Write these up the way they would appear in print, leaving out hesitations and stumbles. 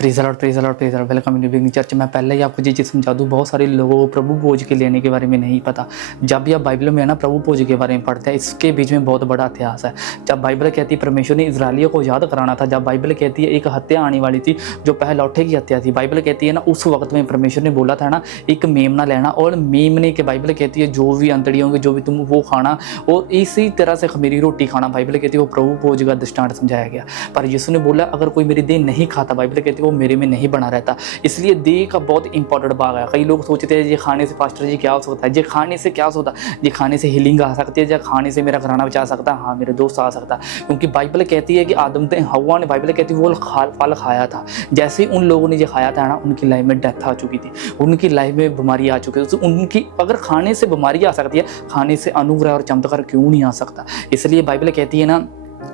Praise the Lord, praise the Lord, praise the Lord. Welcome in big church. मैं पहले ही आपको ये चीज़ समझा दूँ, बहुत सारे लोगों को प्रभु भोज के लेने के बारे में नहीं पता। जब भी आप बाइबल में है ना प्रभु भोज के बारे में पढ़ते हैं, इसके बीच में बहुत बड़ा इतिहास है। जब बाइबल कहती है परमेश्वर ने इजराइलियों को याद कराना था, जब बाइबल कहती है एक हत्या आने वाली थी जो पहलौठे की हत्या थी, बाइबल कहती है ना उस वक्त में परमेश्वर ने बोला था ना एक मेमना लेना, और मेमने के बाइबल कहती है जो भी अंतड़ियों होंगे जो भी तुम वो खाना, और इसी तरह से खमीरी रोटी खाना। बाइबल कहती है वो प्रभु भोज का दृष्टांत समझाया गया। पर यीशु ने बोला अगर कोई मेरी देह नहीं खाता, बाइबल कहती है वो मेरे में नहीं बना रहता। इसलिए देह का बहुत इंपॉर्टेंट भाग है। कई लोग सोचते हैं ये खाने से पास्टर जी क्या हो सकता है, ये खाने से क्या होता है, ये खाने से हीलिंग आ सकती है, या खाने से मेरा घराना बचा सकता है। हाँ, मेरे दोस्त आ सकता है, क्योंकि बाइबल कहती है कि आदम ने हव्वा ने, बाइबल कहती है वो फल खाया था। जैसे ही उन लोगों ने ये खाया था ना उनकी लाइफ में डेथ आ चुकी थी, उनकी लाइफ में बीमारी आ चुकी थी। तो उनकी अगर खाने से बीमारी आ सकती है, खाने से अनुग्रह और चमत्कार क्यों नहीं आ सकता। इसलिए बाइबल कहती है ना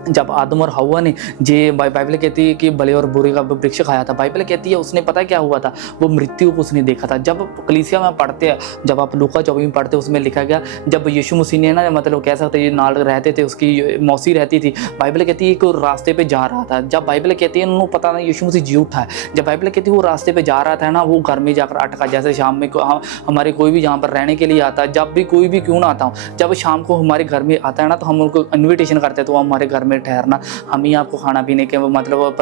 जब आदम और हव्वा ने जे बाइबल कहती है कि भले और बुरे का वृक्ष खाया था, बाइबल कहती है उसने पता क्या हुआ था, वो मृत्यु को उसने देखा था। जब कलीसिया में पढ़ते हैं, जब आप लूका 24 में पढ़ते हैं, उसमें लिखा गया जब यीशु मसीह ने ना मतलब कह सकते ये नाल रहते थे, उसकी मौसी रहती थी, बाइबल कहती है कि वो रास्ते पे जा रहा था। जब बाइबल कहती है उन्होंने पता नहीं यीशु मसीह जी उठा है, जब बाइबल कहती है वो रास्ते पे जा रहा था ना, वो घर में जाकर अटका। जैसे शाम में हमारे कोई भी यहाँ पर रहने के लिए आता है, जब भी कोई भी क्यों ना आता हूँ, जब शाम को हमारे घर में आता है ना तो हम उनको इन्विटेशन करते हैं, तो हमारे घर में ठहरना, हम ही आपको खाना पीने के मतलब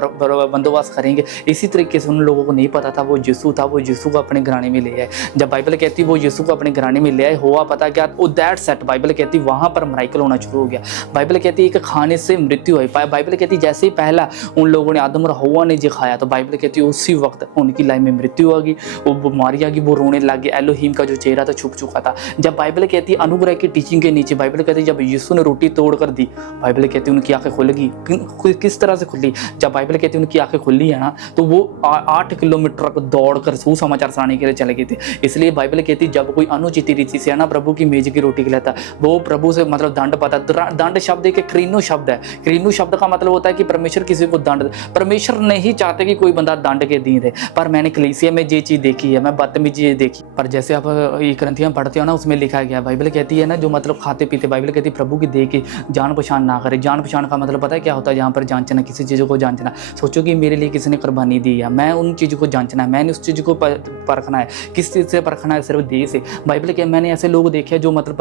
बंदोबस्त करेंगे। इसी तरीके से उन लोगों को नहीं पता था वो यीशु था, वो यीशु को अपने घराने में ले आए। जब बाइबल कहती वो यीशु को अपने घराने में ले आए, हुआ पता क्या, वो दैट सेट, बाइबल कहती वहाँ पर मिरेकल होना शुरू हो गया। बाइबल कहती है कि खाने से मृत्यु हुई। बाइबल कहती जैसे ही पहला उन लोगों ने आदम और हव्वा ने जो खाया, तो बाइबल कहती है उसी वक्त उनकी लाइफ में मृत्यु आ गई, वो बीमारी आ गई, वो रोने लग गए। एलोहीम का जो चेहरा था छुप चुका था। जब बाइबल कहती है अनुग्रह की टीचिंग के नीचे, बाइबल कहती है जब यीशु ने रोटी तोड़ कर दी, बाइबल कहती है उनकी आंखें खुल गई। किस तरह से खुली, जब बाइबल कहती है उनकी आंखें खुली है ना, तो वो 8 किलोमीटर दौड़कर सुसमाचार सुनाने के लिए चले गए थे। इसलिए बाइबल कहती जब कोई अनुचित रीति से है ना प्रभु की मेज की रोटी खिलाता, वो प्रभु से मतलब दंड पाता। दंड शब्द एक क्रीनो शब्द है। क्रीनो शब्द का मतलब होता है कि परमेश्वर किसी को दंड, परमेश्वर नहीं चाहते कि कोई बंदा दंड के दीन दे। पर मैंने कलीसिया में ये चीज देखी है, मैं बदतमीजी देखी। पर जैसे आप ग्रंथियां पढ़ते हो ना, उसमें लिखा गया, बाइबल कहती है ना जो मतलब खाते पीते, बाइबल कहती है प्रभु की देह की जान पहचान ना करे। जान पहचान का मतलब पता है क्या होता है, यहाँ पर जांचना, किसी चीज़ को जांचना। सोचो कि मेरे लिए किसी ने कुर्बानी दी है, मैं उन चीज़ों को जांचना है, मैंने उस चीज़ को परखना है। किस चीज़ से परखना है, सिर्फ देह से। बाइबल के मैंने ऐसे लोग देखे जो मतलब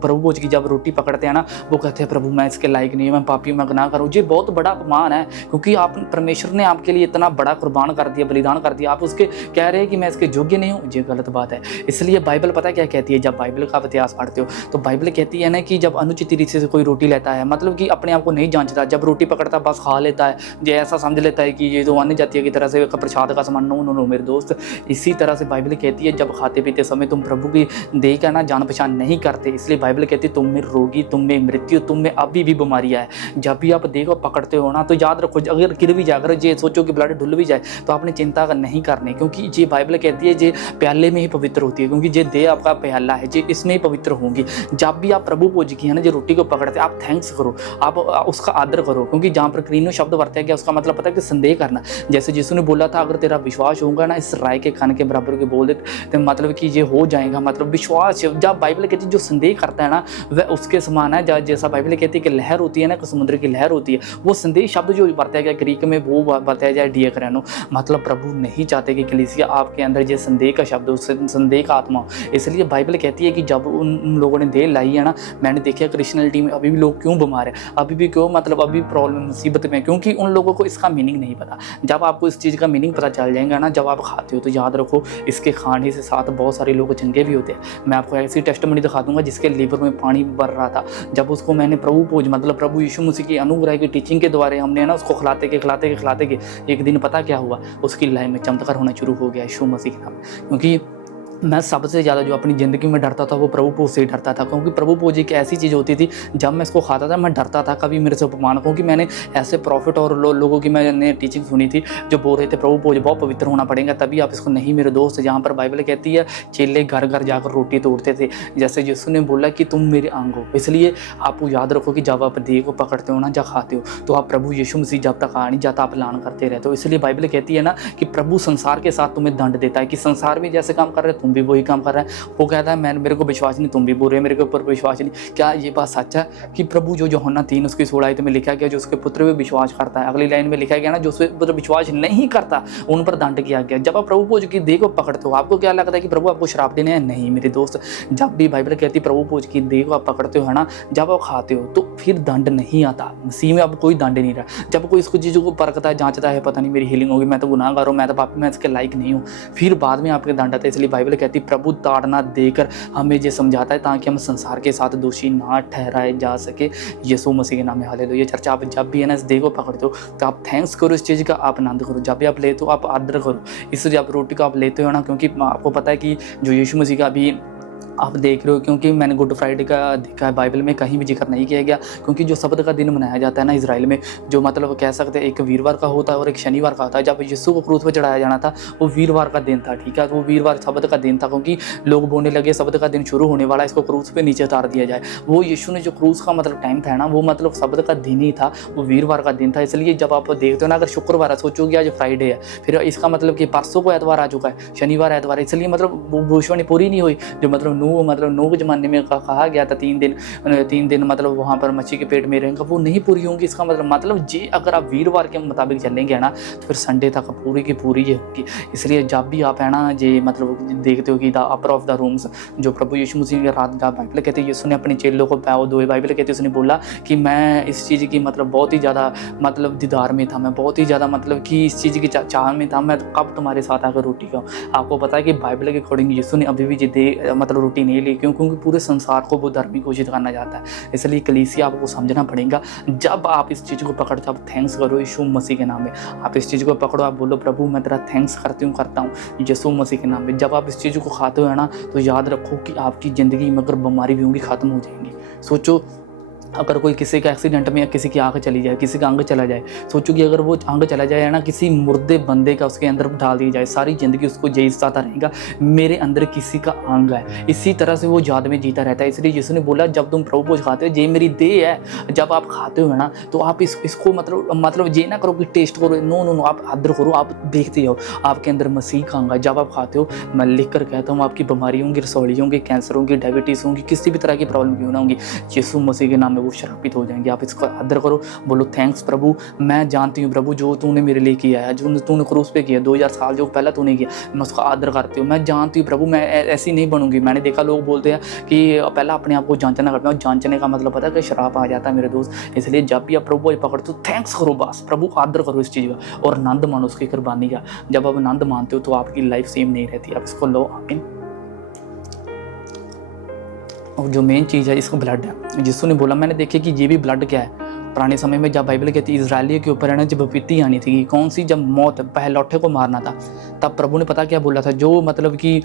प्रभु भोज की जब रोटी पकड़ते हैं ना, वो कहते हैं प्रभु मैं इसके लायक नहीं हूँ, मैं पापी, मैं गुनाह करूँ। ये बहुत बड़ा अपमान है, क्योंकि आप परमेश्वर ने आपके लिए इतना बड़ा कुर्बान कर दिया, बलिदान कर दिया, आप उसके कह रहे हैं कि मैं इसके योग्य नहीं हूँ। ये गलत बात है। इसलिए बाइबल पता क्या कहती है, जब बाइबल का इतिहास पढ़ते हो तो बाइबल कहती है ना कि जब अनुचित रीति से कोई रोटी लेता है, मतलब कि अपने आप को नहीं जांचता, जब रोटी पकड़ता बस खा लेता है, ये ऐसा समझ लेता है कि ये तो अन्य जातीय की तरह से प्रसाद का समान। नो नो नो मेरे दोस्त, इसी तरह से बाइबल कहती है जब खाते पीते समय तुम प्रभु की देह का ना जान पहचान नहीं करते, इसलिए बाइबल कहती है तुम में रोगी, तुम में मृत्यु, तुम में अभी भी बीमारियां है। जब भी आप देह को पकड़ते हो ना, तो याद रखो अगर गिर भी जाए, अगर ये सोचो कि ब्लड ढुल भी जाए, तो आपने चिंता नहीं करनी, क्योंकि ये बाइबल कहती है ये प्याले में ही पवित्र होती है, क्योंकि ये देह आपका प्याला है, ये इसमें ही पवित्र होंगी। जब भी आप प्रभु भोज की है ना जो रोटी को पकड़ते, आप थैंक्स करो, आप उसका आदर करो, क्योंकि जहाँ पर क्रीनो शब्द वर्तया गया उसका मतलब पता है कि संदेह करना। जैसे यीशु ने बोला था अगर तेरा विश्वास होगा ना इस राय के खाने के बराबर के बोल दे, तो मतलब कि ये हो जाएगा। मतलब विश्वास, जब बाइबल कहती है जो संदेह करता है ना वह उसके समान है। जैसा बाइबल कहती है कि लहर होती है ना, समुद्र की लहर होती है, वो संदेह शब्द जो बरताया गया ग्रीक में वो बरताया जाए डियक्रैनो। मतलब प्रभु नहीं चाहते कि कलीसिया आपके अंदर ये संदेह का शब्द, संदेह का आत्मा। इसलिए बाइबल कहती है कि जब उन लोगों ने देह लाई है ना, मैंने देखा क्रिश्चियनिटी में अभी भी लोग क्यों बीमार है, अभी भी क्यों मतलब अभी प्रॉब्लम मुसीबत में, क्योंकि उन लोगों को इसका मीनिंग नहीं पता। जब आपको इस चीज़ का मीनिंग पता चल जाएगा ना, जब आप खाते हो, तो याद रखो इसके खाने से साथ बहुत सारे लोग चंगे भी होते हैं। मैं आपको ऐसी टेस्टिमनी दिखा दूंगा जिसके लीवर में पानी भर रहा था, जब उसको मैंने प्रभु भोज मतलब प्रभु यीशु मसीह की अनुग्रह की टीचिंग के द्वारा हमने ना उसको खिलाते के एक दिन पता क्या हुआ, उसकी लाइफ में चमत्कार होना शुरू हो गया यीशु मसीह के नाम। क्योंकि मैं सबसे ज़्यादा जो अपनी ज़िंदगी में डरता था वो प्रभु भोज से ही डरता था, क्योंकि प्रभु भोज एक ऐसी चीज़ होती थी जब मैं इसको खाता था मैं डरता था कभी मेरे से अपमान, क्योंकि मैंने ऐसे प्रॉफिट और लोगों की मैंने टीचिंग सुनी थी जो बोल रहे थे प्रभु भोज बहुत पवित्र होना पड़ेगा तभी आप इसको। नहीं मेरे दोस्त, जहाँ पर बाइबल कहती है चेले घर घर जाकर रोटी तोड़ते थे, जैसे यीशु ने बोला कि तुम मेरे अंग हो। इसलिए आपको याद रखो कि जब आप देह को पकड़ते हो ना, जब खाते हो, तो आप प्रभु यीशु मसीह जब तक आ नहीं जाता आप ऐलान करते रहते हो। इसलिए बाइबल कहती है ना कि प्रभु संसार के साथ तुम्हें दंड देता है, कि संसार में जैसे काम कर रहे तुम भी वही काम कर रहा है। वो कहता है मैं मेरे को विश्वास नहीं, तुम भी बोल रहे हो मेरे के ऊपर विश्वास नहीं। क्या ये बात सच है कि प्रभु जो यूहन्ना 3 उसकी 16 में लिखा गया जो उसके पुत्र पे विश्वास करता है, अगली लाइन में लिखा गया ना जो उसके पुत्र विश्वास नहीं करता उन पर दंड किया गया। जब आप प्रभु भोज की देह को पकड़ते हो आपको क्या लगता है कि प्रभु आपको शराब देने हैं? नहीं मेरे दोस्त, जब भी बाइबल कहती है प्रभु भोज की देह को आप पकड़ते हो है ना, जब आप खाते हो तो फिर दंड नहीं आता। मसीह में अब कोई दंड नहीं रहा। जब कोई इसको चीज़ों को परखता है, जांचता है, पता नहीं मेरी हीलिंग होगी, मैं तो गुनाहगार हूँ, मैं तो पापी, मैं इसके लायक नहीं हूँ, फिर बाद में आपके दंड आता है। इसलिए बाइबल कहती है प्रभु ताड़ना देकर हमें ये समझाता है ताकि हम संसार के साथ दोषी ना ठहराए जा सके यीशु मसीह के नाम में। हालेलुया। चर्चा आप जब भी है ना इस देह को पकड़ते हो तो आप थैंक्स करो, इस चीज़ का आप आनंद करो। जब भी आप लेते हो आप आदर करो, इससे जब रोटी को आप लेते हो ना, क्योंकि आपको पता है कि जो यीशु मसीह का अभी आप देख रहे हो, क्योंकि मैंने गुड फ्राइडे का देखा है बाइबल में कहीं भी जिक्र नहीं किया गया, क्योंकि जो शब्द का दिन मनाया जाता है ना इजराइल में, जो मतलब कह सकते हैं एक वीरवार का होता है और एक शनिवार का होता है। जब यीशु को क्रूस पर चढ़ाया जाना था वो वीरवार का दिन था, ठीक है, वो वीरवार शब्द का दिन था, क्योंकि लोग बोलने लगे शब्द का दिन शुरू होने वाला, इसको क्रूस पे नीचे उतार दिया जाए। वो यीशु ने जो क्रूस का मतलब टाइम था ना, वो मतलब शब्द का दिन ही था, वो वीरवार का दिन था। इसलिए जब आप देखते हो ना, अगर शुक्रवार है सोचोगे आज फ्राइडे है, फिर इसका मतलब कि परसों को एतवार आ चुका है, शनिवार एतवार, इसलिए मतलब वो भविष्यवाणी पूरी नहीं हुई जो मतलब नूह के ज़माने में कहा गया था 3 दिन मतलब वहाँ पर मच्छी के पेट में रहेंगे, वो नहीं पूरी होंगी। इसका मतलब जी अगर आप वीरवार के मुताबिक चलेंगे ना तो फिर संडे तक पूरी की पूरी ये होगी। इसलिए जब भी आप है ना ये मतलब देखते हो कि the upper of the rooms जो प्रभु यीशु मसीह के रात का बाइबल कहते हैं यीशु ने अपने चेलों को पैव धोए, बाइबल कहते उसने बोला कि मैं इस चीज़ की मतलब बहुत ही ज़्यादा मतलब दीदार में था, मैं बहुत ही ज़्यादा मतलब कि इस चीज़ की चाह में था, मैं कब तुम्हारे साथ आकर रोटी खाऊं। आपको पता है कि बाइबल के अकॉर्डिंग यीशु ने अभी भी मतलब रोटी नहीं ली, क्योंकि पूरे संसार को वो धर्मी घोषित करना चाहता है। इसलिए कलीसिया आपको समझना पड़ेगा। जब आप इस चीज़ को पकड़ते हो आप थैंक्स करो यीशु मसीह के नाम में। आप इस चीज़ को पकड़ो, आप बोलो प्रभु मैं तेरा थैंक्स करता हूँ यीशु मसीह के नाम में। जब आप इस चीज़ को खाते हो ना तो याद रखो कि आपकी ज़िंदगी में अगर बीमारी भी होंगी ख़त्म हो जाएंगी। सोचो अगर कोई किसी का एक्सीडेंट में या किसी की आँख चली जाए, किसी का अंग चला जाए, सोचो कि अगर वो अंग चला जाए ना किसी मुर्दे बंदे का उसके अंदर डाल दिया जाए, सारी ज़िंदगी उसको यही सताता रहेगा मेरे अंदर किसी का अंग है। इसी तरह से वो याद में जीता रहता है। इसलिए यीशु ने बोला जब तुम प्रभु भोज खाते हो ये मेरी देह है, जब आप खाते हो ना तो आप इसको मतलब ये ना करो कि टेस्ट करो, नो आप आदर करो, आप देखते हो आपके अंदर मसीह का अंग है। जब आप खाते हो मैं लिख कर कहता हूँ आपकी बीमारी होंगी, रसौली होंगी, कैंसर होंगी, डायबिटीज़ होंगी, किसी भी तरह की प्रॉब्लम क्यों ना होंगी, यीशु मसीह के नाम में वो श्रापित हो जाएंगे। आप इसको आदर करो, बोलो थैंक्स प्रभु, मैं जानती हूँ प्रभु जो तूने मेरे लिए किया है, जो तूने क्रूस पे किया 2000 साल जो पहले तूने किया, मैं उसका आदर करती हूँ। मैं जानती हूँ प्रभु मैं ऐसी नहीं बनूंगी। मैंने देखा लोग बोलते हैं कि पहला अपने आप को जांचना करते हैं, जांचने का मतलब पता है कि शराब आ जाता है मेरे दोस्त। इसलिए जब भी आप प्रभु पकड़ते हो थैंक्स करो, बस प्रभु आदर करो इस चीज़ का और आनंद मानो उसकी कुर्बानी का। जब आप आनंद मानते हो तो आपकी लाइफ सेम नहीं रहती। आप इसको लो। आमीन। और जो मेन चीज़ है इसका ब्लड है। यीशु ने बोला मैंने देखे कि ये भी ब्लड क्या है। पुराने समय में जब बाइबल कहती है इजराइलियों के ऊपर है ना जब विपत्ति आनी थी, कौन सी, जब मौत पहलौठे को मारना था, तब प्रभु ने पता क्या बोला था, जो मतलब कि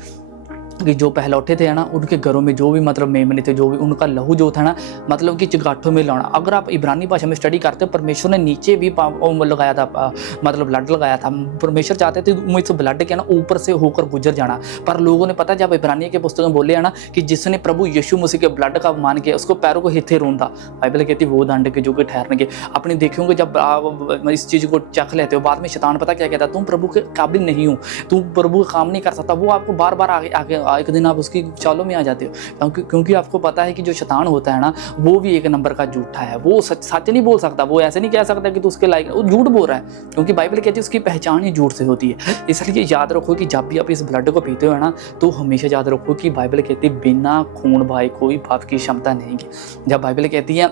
जो पहलौठे थे ना उनके घरों में जो भी मतलब मेमने थे, जो भी उनका लहू जो था ना मतलब कि चिगाठों में लाना। अगर आप इब्रानी भाषा में स्टडी करते हो परमेश्वर ने नीचे भी लगाया था, मतलब ब्लड लगाया था। परमेश्वर चाहते थे इस ब्लड के ना ऊपर से होकर गुजर जाना, पर लोगों ने पता जब इब्रानी के पुस्तक में बोले है ना कि जिसने प्रभु यीशु मसीह के ब्लड का मान किया उसको पैरों को हिथे रोंदा। बाइबल कहती वो दंड के जो कि ठहरने के। अपने देखेंगे जब आप इस चीज़ को चख लेते हो बाद में शैतान पता क्या कहता है, तुम प्रभु के काबिल नहीं हो, तुम प्रभु का काम नहीं कर सकता। वो आपको बार बार आगे एक दिन आप उसकी चालों में आ जाते हो, क्योंकि आपको पता है कि जो शैतान होता है ना वो भी एक नंबर का झूठा है। वो सच नहीं बोल सकता, वो ऐसे नहीं कह सकता कि तू उसके लायक, वो झूठ बोल रहा है, क्योंकि बाइबल कहती है उसकी पहचान ही झूठ से होती है। इसलिए याद रखो कि जब भी आप इस ब्लड को पीते हो ना तो हमेशा याद रखो कि बाइबल कहती है बिना खून बहाए कोई पाप की क्षमता नहीं है। जब बाइबल कहती है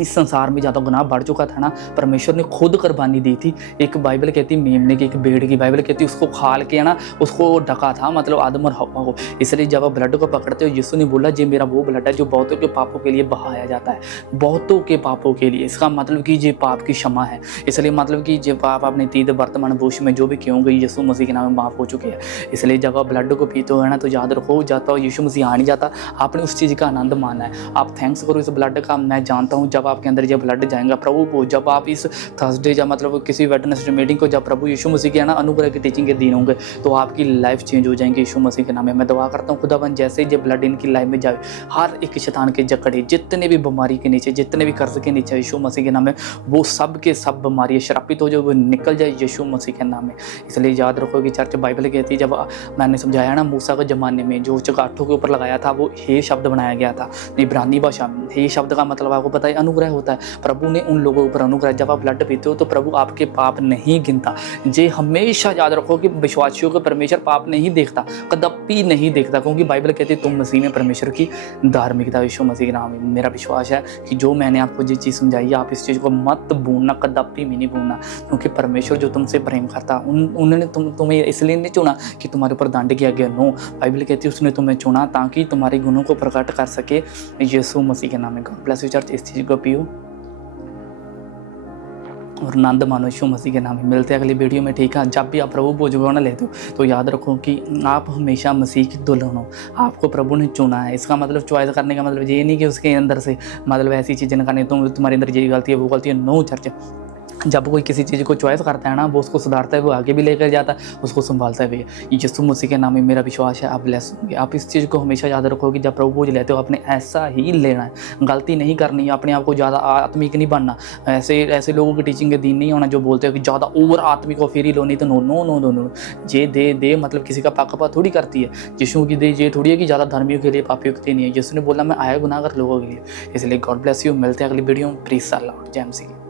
इस संसार में ज़्यादा गुनाह बढ़ चुका था ना, परमेश्वर ने खुद कुर्बानी दी थी। एक बाइबल कहती मेमने की, एक भेड़ की, बाइबल कहती उसको खाल के ना उसको ढका था, मतलब आदम और हव्वा को। इसलिए जब आप ब्लड को पकड़ते हो यीशु ने बोला ये मेरा वो ब्लड है जो बहुतों के पापों के लिए बहाया जाता है, बहुतों के पापों के लिए। इसका मतलब कि ये पाप की क्षमा है। इसलिए मतलब कि जो पाप आपने तीत वर्तमान भविष्य में जो भी किए होंगे यीशु मसीह के नाम में माफ़ हो चुके हैं। इसलिए जब आप ब्लड को पीते हो ना तो याद रखो जाता हो यीशु मसीह आ नहीं जाता, आपने उस चीज़ का आनंद माना है। आप थैंक्स करो इस ब्लड का। मैं जानता हूँ जब आपके अंदर जब ब्लड जाएगा प्रभु भोज, जब आप इस थर्सडे या मतलब किसी वेडनेसडे मीटिंग को जब प्रभु यीशु मसीह के है ना अनुग्रह की टीचिंग के दिन होंगे तो आपकी लाइफ चेंज हो जाएंगी यीशु मसीह के नाम में। मैं दुआ करता हूँ खुदावन जैसे ही जब ब्लड इनकी लाइफ में जाए, हर एक शैतान के जकड़े जितने भी बीमारी के नीचे, जितने भी कर्ज के नीचे यीशु मसीह के नाम में, वो सब के सब बीमारी श्रापित हो जाए, वो निकल जाए यीशु मसीह के नाम में। इसलिए याद रखो कि चर्च बाइबल कहती है, जब मैंने समझाया ना मूसा के ज़माने में जो चगाठों के ऊपर लगाया था वो हे शब्द बनाया गया था इब्रानी भाषा में। हे शब्द का मतलब आपको पता है अनुग्रह होता है। प्रभु ने उन लोगों के ऊपर अनुग्रह, जब आप ब्लड पीते हो तो प्रभु आपके पाप नहीं गिनता। जे हमेशा याद रखो कि विश्वासियों को परमेश्वर पाप नहीं देखता, कदापि नहीं देखता, क्योंकि बाइबल कहती है तुम मसीह में परमेश्वर की धार्मिकता यीशु मसीह के नाम में। मेरा विश्वास है कि जो मैंने आपको जो चीज़ समझाई आप इस चीज़ को मत भूलना, कदापि भी नहीं भूलना, क्योंकि परमेश्वर जो तुमसे प्रेम करता उन्होंने तुम्हें इसलिए नहीं चुना कि तुम्हारे ऊपर दंड किया गया। नो, बाइबल कहती है उसने तुम्हें चुना ताकि तुम्हारे गुणों को प्रकट कर सके यीशु मसीह के नाम में। गॉड ब्लेस यू चर्च, इस चीज़ को पियो और आनंद मानो यीशु मसीह के नाम में। मिलते हैं अगली वीडियो में, ठीक है। जब भी आप प्रभु भोज ना लेते हो तो याद रखो कि आप हमेशा मसीह की दुल्हन हो, आपको प्रभु ने चुना है। इसका मतलब चॉइस करने का मतलब ये नहीं कि उसके अंदर से मतलब ऐसी चीज़ें करनी तुम्हारे अंदर ये गलती है वो गलती है। नो चर्च, जब कोई किसी चीज़ को चॉइस करता है ना, वो उसको सुधारता है, वो आगे भी लेकर जाता है, उसको संभालता है भी। यीशु मसीह के नाम में मेरा विश्वास है आप ब्लेस होंगे। आप इस चीज़ को हमेशा याद रखो कि जब प्रभु भोज लेते हो आपने ऐसा ही लेना है, गलती नहीं करनी है, अपने आप को ज़्यादा आत्मिक नहीं बनना। ऐसे लोगों की टीचिंग के दिन नहीं होना जो बोलते हो कि ज़्यादा ओवर आत्मिक हो फिर ही लो, नहीं तो no no no no no. ये दे मतलब किसी का पक्षपात थोड़ी करती है। यीशु की दे ये थोड़ी है कि ज़्यादा धर्मियों के लिए पापियों के लिए नहीं है। यीशु ने बोला मैं आया गुनाहगार लोगों के लिए। इसलिए गॉड ब्लेस यू। मिलते हैं अगली वीडियो में। प्लीज अल्लाह जय मसीह।